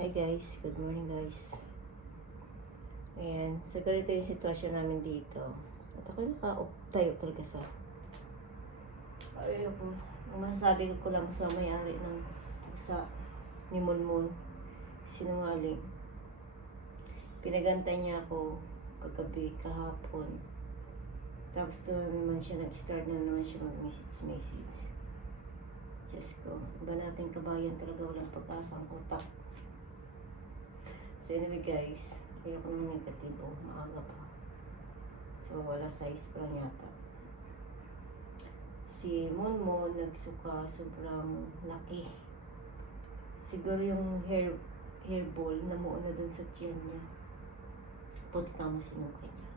Hi guys, good morning guys. Ayan, so ganito yung sitwasyon namin dito. At ako naka-tayo talaga sa... Ayoko. Ang masasabi ko lang sa may-ari ng sa ni Monmon, sinungaling. Pinagantay niya ako kagabi, kahapon. Tapos doon naman siya nag-start na naman siya mag-message-message. Diyos ko, ba natin kabayan talaga walang pag-asa ang utak. So anyway guys, ayoko ng negatibo, maaga pa. So wala size pa lang yata. Si Monmon nagsuka, sobrang laki. Siguro yung hair hair ball na na dun sa tiyan niya. Puti ka mo sinuka niya.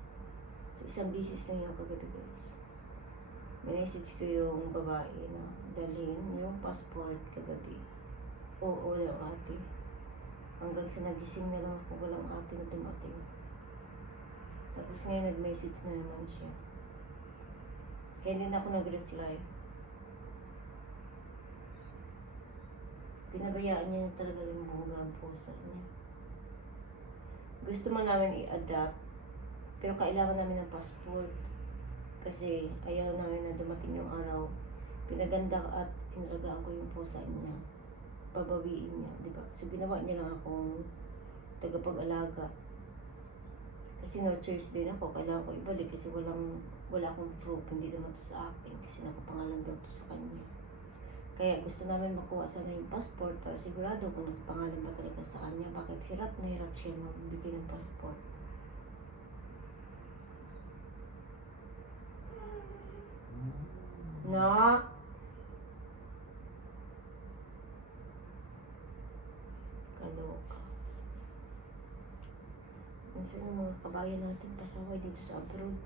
So isang bisis na yung kagabi guys. Minessage ko yung babae na dalhin yung passport kagabi. Oo, wala ate. Hanggang sa nagising na lang ako, walang ate na dumating. Tapos ngayon nag-message na naman siya. Kaya hindi na ako nag-reply. Pinabayaan niya talaga yung bunga ang pusa niya. Gusto mo namin i-adapt, pero kailangan namin ng passport. Kasi ayaw namin na dumating yung araw. Pinaganda at inalagaan ko yung pusa niya. Babawiin niya, di ba? So ginawa niya lang akong tagapag-alaga. Kasi no choice din ako, kailangan ko ibalik kasi walang, wala akong proof, hindi naman to sa akin kasi nakapangalan daw to sa kanya. Kaya gusto namin makuha sana yung passport para sigurado kung nakapangalan ba talaga sa kanya. Bakit hirap na hirap siya magbigay ng passport. Na? Minsan yung mga kabayan natin pasaway dito sa abroad.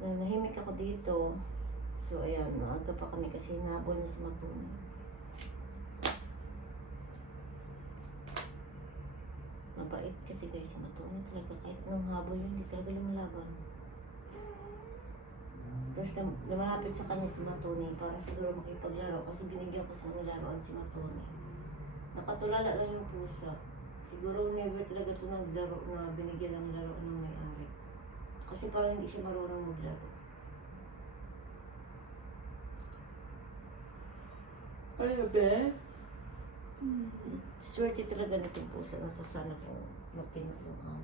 Na nahimik ako dito. So, ayan, maaga pa kami kasi nabol na si Matuna. Mabait kasi guys si Matuna talaga. Kahit anong habol yun, hindi talaga lumalaban. Tapos lumalapit sa kanya si Matuni para siguro makipaglaro kasi binigyan ko sa laruan si Matuni. Nakatulala lang yung pusa. Siguro never talaga ito naglaro na binigyan ng laruan ng may-ari. Kasi parang hindi siya marunong maglaro. Ano be? Swerte talaga nitong pusa na to. Sana kung magkinukuha.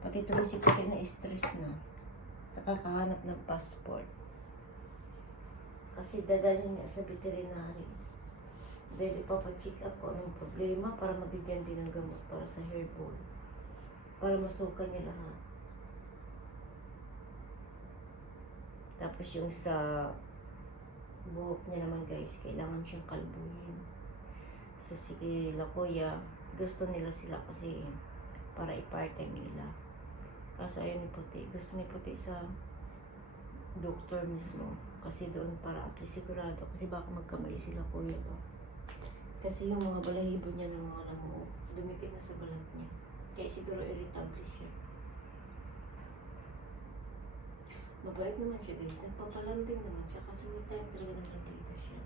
Pati tuloy si Puti na stress na sa kakahanap ng passport. Kasi dadalhin niya sa veterinary. Dahil ipapacheck up kung anong problema para mabigyan din ng gamot para sa hair ball. Para masukan niya lahat. Tapos yung sa buhok niya naman guys, kailangan siyang kalbuhin. So si La Kuya, gusto nila sila kasi para i-part-time nila. Kaso ayaw ni Puti, gusto ni Puti sa doktor mismo. Kasi doon para at least sigurado. Kasi baka magkamali sila kuya ko. Kasi yung mga balahibo niya ng mga lamuok, dumikit na sa balat niya. Kaya siguro irritable siya. Mabait naman siya guys. Nagpapalambing naman siya. Kasi may time talaga na nagdita siya.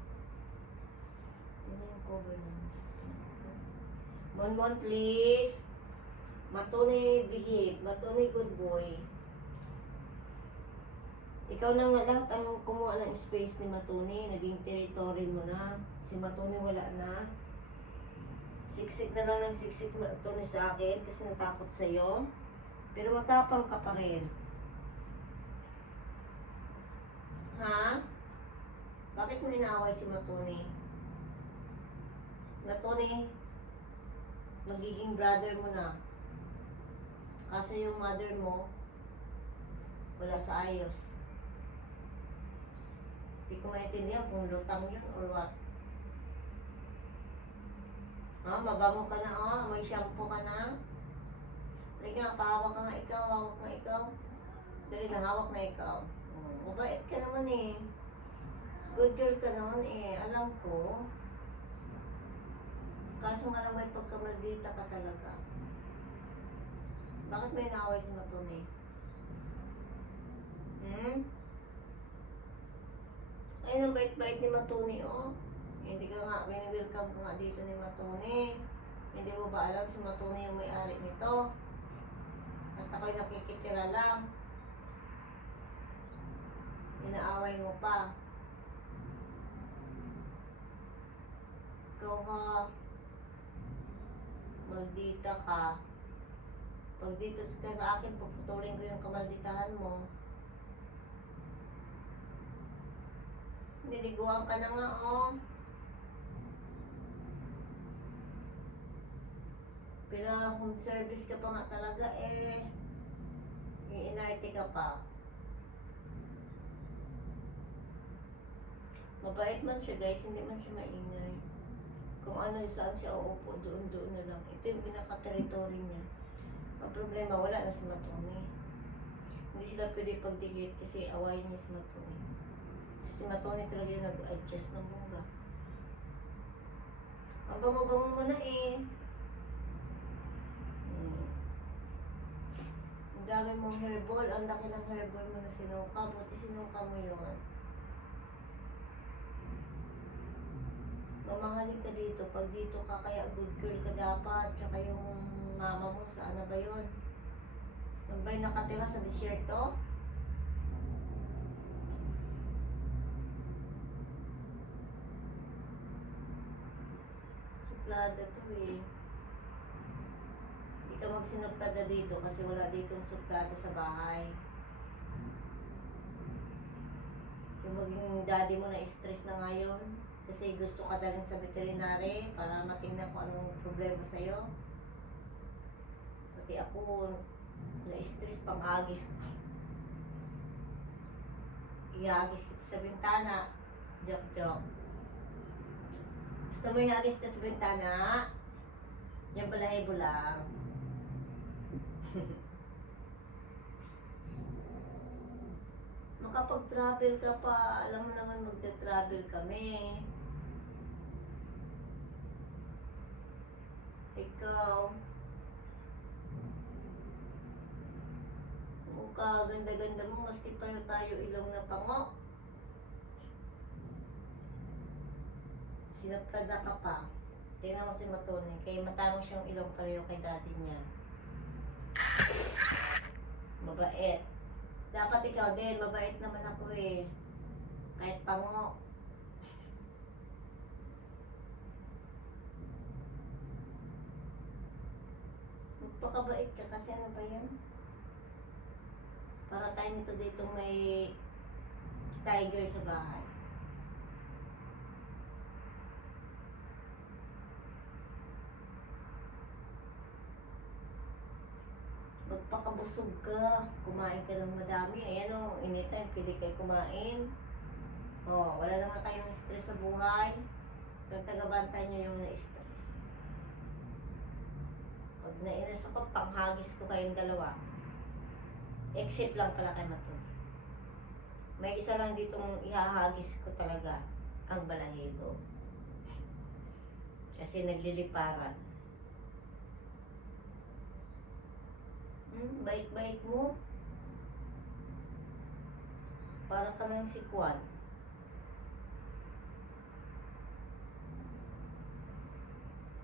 Yan na yung cover naman. Monmon, please. Matunay behave. Matunay good boy. Ikaw na nga lahat ang kumuha ng space ni Matuni. Naging territory mo na. Si Matuni wala na. Siksik na lang ng siksik Matuni sa akin kasi natakot sa'yo. Pero matapang ka pa rin. Ha? Bakit mo inaaway si Matuni? Matuni, magiging brother mo na. Kaso yung mother mo, wala sa ayos. Hindi ko maintindihan kung lutang yun or what. Ha? Mabango ka na, ha? May shampoo ka na? Dali nga, pahawak ka nga ikaw, hawak nga ikaw. Dali na, hawak na ikaw. Oh, mabait ka naman eh. Good girl ka naman eh. Alam ko. Kaso nga lang may pagkamaldita ka talaga. Bakit may naaway si Matune? Hmm? Bait-bait ni Matuni, oh. Hindi ka nga, welcome ka nga dito ni Matone. Hindi mo ba alam si Matone yung may-ari nito? At ako'y nakikitira lang. Inaaway mo pa. Ikaw ha, maldita ka. Pag dito ka sa akin, puputulin ko yung kamalditahan mo. Niliguan ka na nga, oh. Pina home service ka pa nga talaga, eh. Iinarte ka pa. Mabait man siya, guys. Hindi man siya maingay. Kung ano, saan siya uupo, doon-doon na lang. Ito yung pinaka-territory niya. Ang problema, wala na si Matone. Hindi sila pwede pagdikit kasi awayin niya si Matone. Si Matone talaga yung nag-adjust ng bunga. Ang bango-bango mo na eh. Hmm. Ang dami mong hairball. Ang laki ng hairball mo na sinuka. Buti sinuka mo yun. Mamahalin ka dito. Pag dito ka, kaya good girl ka dapat. Tsaka yung mama mo, saan na ba yun? Saan ba nakatira sa disyerto? Suplada to eh. Hindi ka magsinuplada dito kasi wala ditong suplada sa bahay. Yung maging daddy mo na stress na ngayon kasi gusto ka dalhin sa veterinary para matingnan kung anong problema sa'yo. Pati ako, na-stress pang agis. Iagis kita sa bintana. Joke, joke. Gusto mo iagis ka sa bintana? Yung balahibo lang. Makapag-travel ka pa. Alam mo naman magte-travel kami. Ikaw. Kung kaganda-ganda mo, maski pa tayo ilong na pango. Sinaprada ka pa. Tingnan mo si Matone. Kay matangos yung ilong pareho kay daddy niya. Mabait. Dapat ikaw din, mabait naman ako eh. Kahit pango. Magpakabait ka kasi ano ba yan? Para tayo nito dito may tiger sa bahay. Magpakabusog ka. Kumain ka ng madami. Ayan o, anytime pwede kayo kumain. O, wala na nga kayong stress sa buhay. Yung tagabantay nyo yung na-stress. Pag nainas ako, panghagis ko kayong dalawa. Exit lang pala kay Mato. May isa lang ditong ihahagis ko talaga ang balahibo. Kasi nagliliparan. Hmm, bait-bait mo. Para ka lang si Kwan.